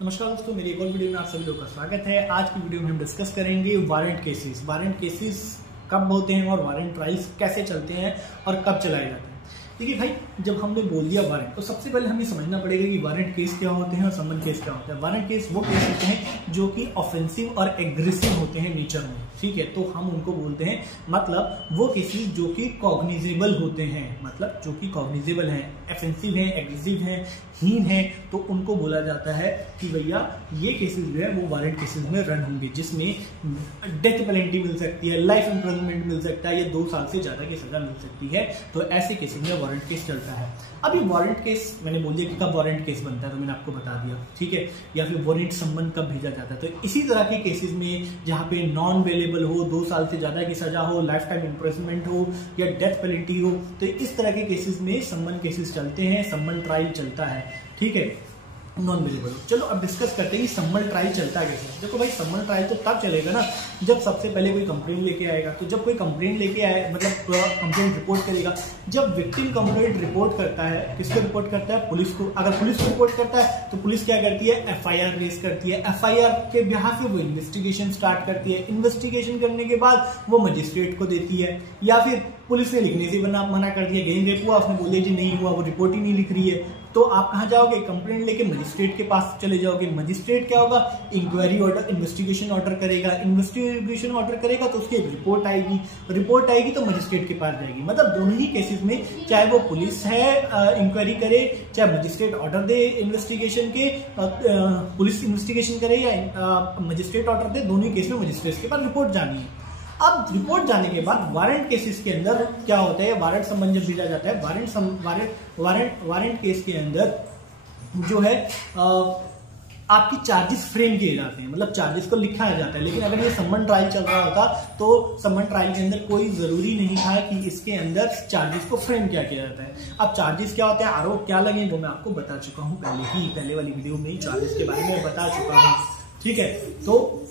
नमस्कार दोस्तों, मेरी एक और वीडियो में आप सभी लोगों का स्वागत है। आज की वीडियो में हम डिस्कस करेंगे वारंट केसेस। वारंट केसेस कब होते हैं और वारंट ट्रायल्स कैसे चलते हैं और कब चलाए जाते हैं। देखिए भाई, जब हमने बोल दिया वारंट तो सबसे पहले हमें समझना पड़ेगा कि वारंट केस क्या होते हैं और समन केस क्या होता है। वारंट केस वो केस होते हैं जो कि ऑफेंसिव और एग्रेसिव होते हैं नेचर में, ठीक है। तो हम उनको बोलते हैं, मतलब वो केसेस जो कि कॉग्निजेबल होते हैं, मतलब जो कि कॉग्निजेबल हैं, ऑफेंसिव हैं, एग्रेसिव हैं, हीन है, तो उनको बोला जाता है कि भैया ये केसेस जो है वो वारंट केसेस में रन होंगे, जिसमें डेथ पेनल्टी मिल सकती है, लाइफ इम्प्रिजनमेंट मिल सकता है या 2 साल से ज्यादा की सजा मिल सकती है। तो ऐसे केसेस में वारंट केस चलता है। अभी वारंट केस मैंने बोल दिया कि कब वारंट केस बनता है, तो मैंने आपको बता दिया, ठीक है। या फिर वारंट सम्मन कब भेजा जाता है। तो इसी तरह के केसेस में जहां पे नॉन अवेलेबल हो, 2 साल से ज्यादा की सजा हो, लाइफ टाइम इम्प्रिजनमेंट हो या डेथ पेनल्टी हो, तो इस तरह के केसेस में सम्मन केसेस चलते हैं, सम्मन ट्रायल चलता है, ठीक है, नॉन अवेलेबल। चलो अब डिस्कस करते हैं कि सम्मन ट्रायल चलता है कैसे। देखो भाई, सम्मन ट्रायल तो तब चलेगा ना जब सबसे पहले कोई कंप्लेंट लेके आएगा। तो जब कोई कंप्लेंट लेके आए, मतलब कंप्लेंट रिपोर्ट करेगा, जब विक्टिम कंप्लेंट रिपोर्ट करता है, किसको रिपोर्ट करता है? पुलिस को। अगर पुलिस को रिपोर्ट करता है तो पुलिस क्या करती है? एफआईआर रेज करती है। एफआईआर के बिहाफ पे वो इन्वेस्टिगेशन स्टार्ट करती है। इन्वेस्टिगेशन करने के बाद वो मजिस्ट्रेट को देती है, या फिर पुलिस ने लिखने से मना कर दिया, गैंग रेप हुआ, उसने बोल दिया जी नहीं हुआ, वो रिपोर्ट ही नहीं लिख रही है, तो आप कहां जाओगे? कंप्लेंट लेके मजिस्ट्रेट के पास चले जाओगे। मजिस्ट्रेट क्या होगा? इंक्वायरी ऑर्डर, इन्वेस्टिगेशन ऑर्डर करेगा। इन्वेस्टिगेशन ऑर्डर करेगा तो उसकी रिपोर्ट आएगी। रिपोर्ट आएगी तो मजिस्ट्रेट के पास जाएगी। मतलब दोनों ही केसेस में, चाहे वो पुलिस है इंक्वायरी करे, चाहे मजिस्ट्रेट ऑर्डर दे इन्वेस्टिगेशन के, पुलिस इन्वेस्टिगेशन करे या मजिस्ट्रेट ऑर्डर दे, दोनों ही केस में मजिस्ट्रेट के पास रिपोर्ट जानी है। अब रिपोर्ट जाने के बाद वारंट केसेस के अंदर क्या होता है? वारंट सम्मन जब भेजा जाता है, वारंट केस के अंदर जो है आपकी चार्जेस फ्रेम किए जाते हैं, मतलब चार्जेस को लिखा जाता है। लेकिन अगर ये सम्मन ट्रायल चल रहा होता तो सम्मन ट्रायल के अंदर कोई जरूरी नहीं था कि इसके अंदर चार्जेस को फ्रेम क्या किया जाता है। अब चार्जेस क्या होते हैं, आरोप क्या लगे, वो मैं आपको बता चुका हूं पहले वाली वीडियो में चार्जेस के बारे में बता चुका हूं, ठीक है। तो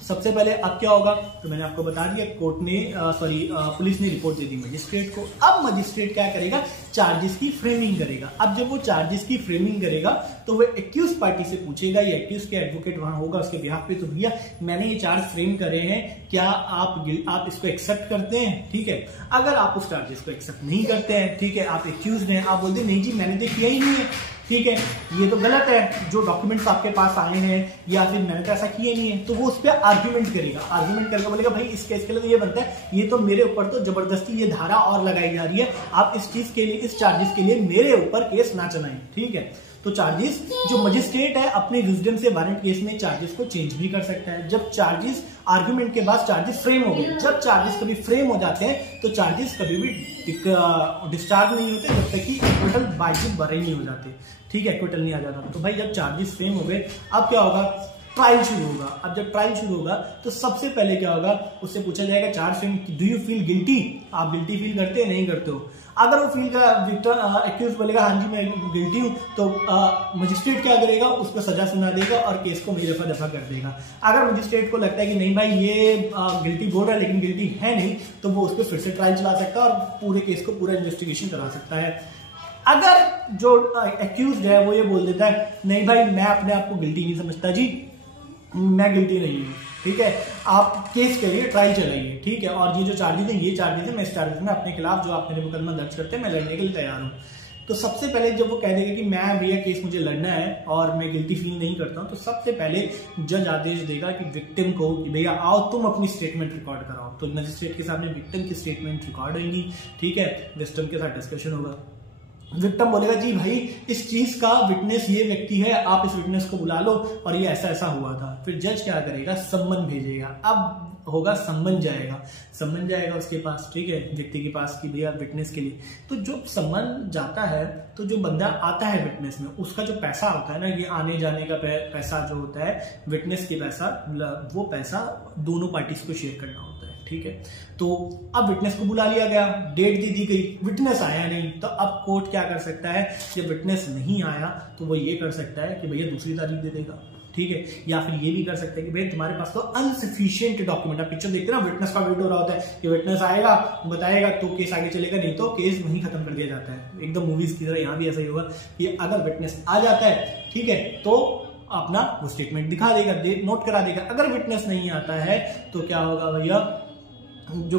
सबसे पहले अब क्या होगा, तो मैंने आपको बता दिया, कोर्ट ने पुलिस ने रिपोर्ट दे दी मजिस्ट्रेट को। अब मजिस्ट्रेट क्या करेगा? चार्जेस की फ्रेमिंग करेगा। अब जब वो चार्जेस की फ्रेमिंग करेगा तो वो एक्यूज पार्टी से पूछेगा, या एक्यूज के एडवोकेट वहां होगा उसके बिहाफ पे, तो भैया मैंने ये चार्ज फ्रेम करे हैं, क्या आप इसको एक्सेप्ट करते हैं? ठीक है। अगर आप उस चार्जेस को एक्सेप्ट नहीं करते हैं, ठीक है, आप एक्यूज हैं, आप बोलते नहीं जी मैंने तो किया ही नहीं है, ठीक है, ये तो गलत है, जो डॉक्यूमेंट्स आपके पास आए हैं, या फिर मैंने तो ऐसा किया नहीं है, तो वो उस पर आर्ग्यूमेंट करेगा। आर्ग्यूमेंट करके बोलेगा भाई इस केस के लिए तो ये बनता है, ये तो मेरे ऊपर तो जबरदस्ती ये धारा और लगाई जा रही है, आप इस चीज के लिए, इस चार्जेस के लिए मेरे ऊपर केस ना चलाएं, ठीक है। तो चार्जेस जो मजिस्ट्रेट है अपने विजडम से वारंट केस में चार्जेस को चेंज भी कर सकता है। जब चार्जेस आर्गुमेंट के बाद चार्जेस फ्रेम हो गए, जब चार्जेस कभी फ्रेम हो जाते हैं तो चार्जेस कभी भी डिस्चार्ज नहीं होते जब तक कि एक्विटल बाइजिट बरे नहीं हो जाते, ठीक है, एक्विटल नहीं आ जाता। तो भाई जब चार्जेस फ्रेम हो गए, अब क्या होगा? ट्रायल शुरू होगा। अब जब ट्रायल शुरू होगा तो सबसे पहले क्या होगा? उससे पूछा जाएगा charge frame, do you feel guilty? आप गिल्टी फील करते हैं, नहीं करते हो? अगर वो फील का एक्यूज बोलेगा हाँ जी मैं गिल्टी हूं, तो मजिस्ट्रेट क्या करेगा? उसको सजा सुना देगा और केस को दफा कर देगा। अगर मजिस्ट्रेट को लगता है कि नहीं भाई ये गिल्टी बोल रहा है लेकिन गिल्टी है नहीं, तो वो उस पर फिर से ट्रायल चला सकता है और पूरे केस को पूरा इन्वेस्टिगेशन करा सकता है। अगर जो एक्यूज है वो ये बोल देता है नहीं भाई मैं अपने आप को गिल्टी नहीं समझता जी, मैं गिल्टी नहीं हूं, ठीक है, आप केस करिए, ट्रायल चलाइए, ठीक है, और ये जो चार्जेस है, ये चार्जेस है, मैं इस चार्जेस में अपने खिलाफ जो आप मेरे मुकदमा दर्ज करते हैं मैं लड़ने के लिए तैयार हूं। तो सबसे पहले जब वो कह देगा कि मैं भैया केस मुझे लड़ना है और मैं गिल्टी फील नहीं करता हूं, तो सबसे पहले जज आदेश देगा कि विक्टिम को कि भैया आओ तुम अपनी स्टेटमेंट रिकॉर्ड कराओ। तो मजिस्ट्रेट के सामने विक्टिम की स्टेटमेंट रिकॉर्ड होगी, ठीक है, विक्टिम के साथ डिस्कशन होगा। विक्टिम बोलेगा जी भाई इस चीज का विटनेस ये व्यक्ति है, आप इस विटनेस को बुला लो और ये ऐसा ऐसा हुआ था। फिर जज क्या करेगा? सम्मन भेजेगा। अब होगा सम्मन जाएगा उसके पास, ठीक है, व्यक्ति के पास कि भैया विटनेस के लिए। तो जो सम्मन जाता है तो जो बंदा आता है विटनेस में, उसका जो पैसा होता है ना, ये आने जाने का पैसा जो होता है, विटनेस के पैसा, वो पैसा दोनों पार्टीज को शेयर करना होता है, ठीक है। तो अब विटनेस को बुला लिया गया, डेट दे दी गई, विटनेस आया नहीं, तो अब कोर्ट क्या कर सकता है? जब विटनेस नहीं आया तो वो ये कर सकता है कि भैया दूसरी तारीख दे देगा, ठीक है, या फिर ये भी कर सकते हैं कि भाई तुम्हारे पास तो अनसफिशिएंट डॉक्यूमेंट। आप पिक्चर देखते हैं ना, विटनेस का वेट हो रहा होता है कि विटनेस आएगा बताएगा तो केस आगे चलेगा, नहीं तो केस वहीं खत्म कर दिया जाता है। एकदम मूवीज की तरह यहाँ भी ऐसा ही होगा कि अगर विटनेस आ जाता है, ठीक है, तो अपना वो स्टेटमेंट दिखा देगा, नोट करा देगा। अगर विटनेस नहीं आता है तो क्या होगा भैया, जो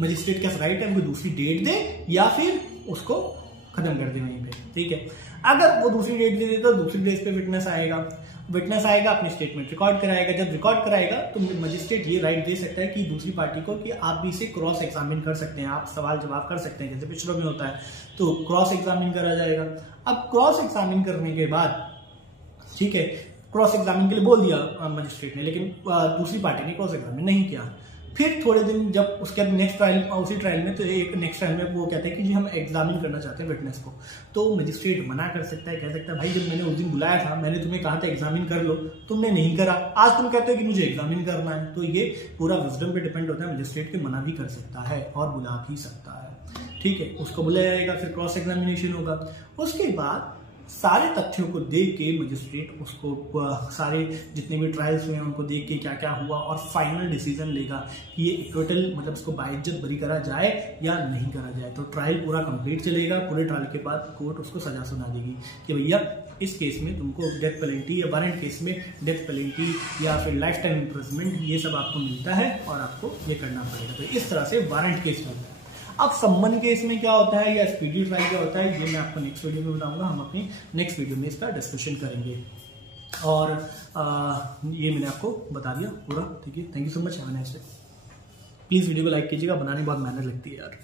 मजिस्ट्रेट का राइट है वो दूसरी डेट दे या फिर उसको खत्म कर दे वहीं पे, ठीक है। अगर वो दूसरी डेट दे देता तो दूसरी डेट पे विटनेस आएगा, अपनी स्टेटमेंट रिकॉर्ड कराएगा। जब रिकॉर्ड कराएगा तो मजिस्ट्रेट ये राइट दे सकता है कि दूसरी पार्टी को कि आप भी इसे क्रॉस एग्जामिन कर सकते हैं, आप सवाल जवाब कर सकते हैं, जैसे पिछड़ों में होता है, तो क्रॉस एग्जामिन करा जाएगा। अब क्रॉस एग्जामिन करने के बाद, ठीक है, क्रॉस एग्जामिन के लिए बोल दिया मजिस्ट्रेट ने, लेकिन दूसरी पार्टी ने क्रॉस एग्जामिन नहीं किया। फिर थोड़े दिन जब उसके नेक्स्ट ट्रायल, उसी ट्रायल में, तो एक नेक्स्ट ट्रायल में वो कहते हैं कि जी हम एग्जामिन करना चाहते हैं विटनेस को, तो मजिस्ट्रेट मना कर सकता है, कह सकता है भाई जब मैंने उस दिन बुलाया था मैंने तुम्हें कहा था एग्जामिन कर लो, तुमने नहीं करा, आज तुम कहते हो कि मुझे एग्जामिन करना है। तो ये पूरा विजडम पे डिपेंड होता है, मजिस्ट्रेट के मना भी कर सकता है और बुला भी सकता है, ठीक है। उसको बुलाया जाएगा, फिर क्रॉस एग्जामिनेशन होगा। उसके बाद सारे तथ्यों को देख के मजिस्ट्रेट उसको सारे जितने भी ट्रायल्स हुए हैं उनको देख के क्या क्या हुआ और फाइनल डिसीजन लेगा कि ये इक्विटल मतलब इसको बाइज्जत बरी करा जाए या नहीं करा जाए। तो ट्रायल पूरा कंप्लीट चलेगा, पूरे ट्रायल के बाद कोर्ट उसको सजा सुना देगी कि भैया इस केस में तुमको डेथ पेनल्टी, या वारंट केस में डेथ पेनल्टी या फिर लाइफ टाइम इम्प्रिजनमेंट, ये सब आपको मिलता है और आपको ये करना पड़ेगा। तो इस तरह से वारंट केस में। अब सम्मन केस में क्या होता है या स्पीडी ट्रायल क्या होता है, ये मैं आपको नेक्स्ट वीडियो में बताऊंगा। हम अपनी नेक्स्ट वीडियो में इसका डिस्कशन करेंगे। और ये मैंने आपको बता दिया पूरा, ठीक है। Thank you so much, have a nice day. Please video को लाइक कीजिएगा, बनाने बहुत मेहनत लगती है यार।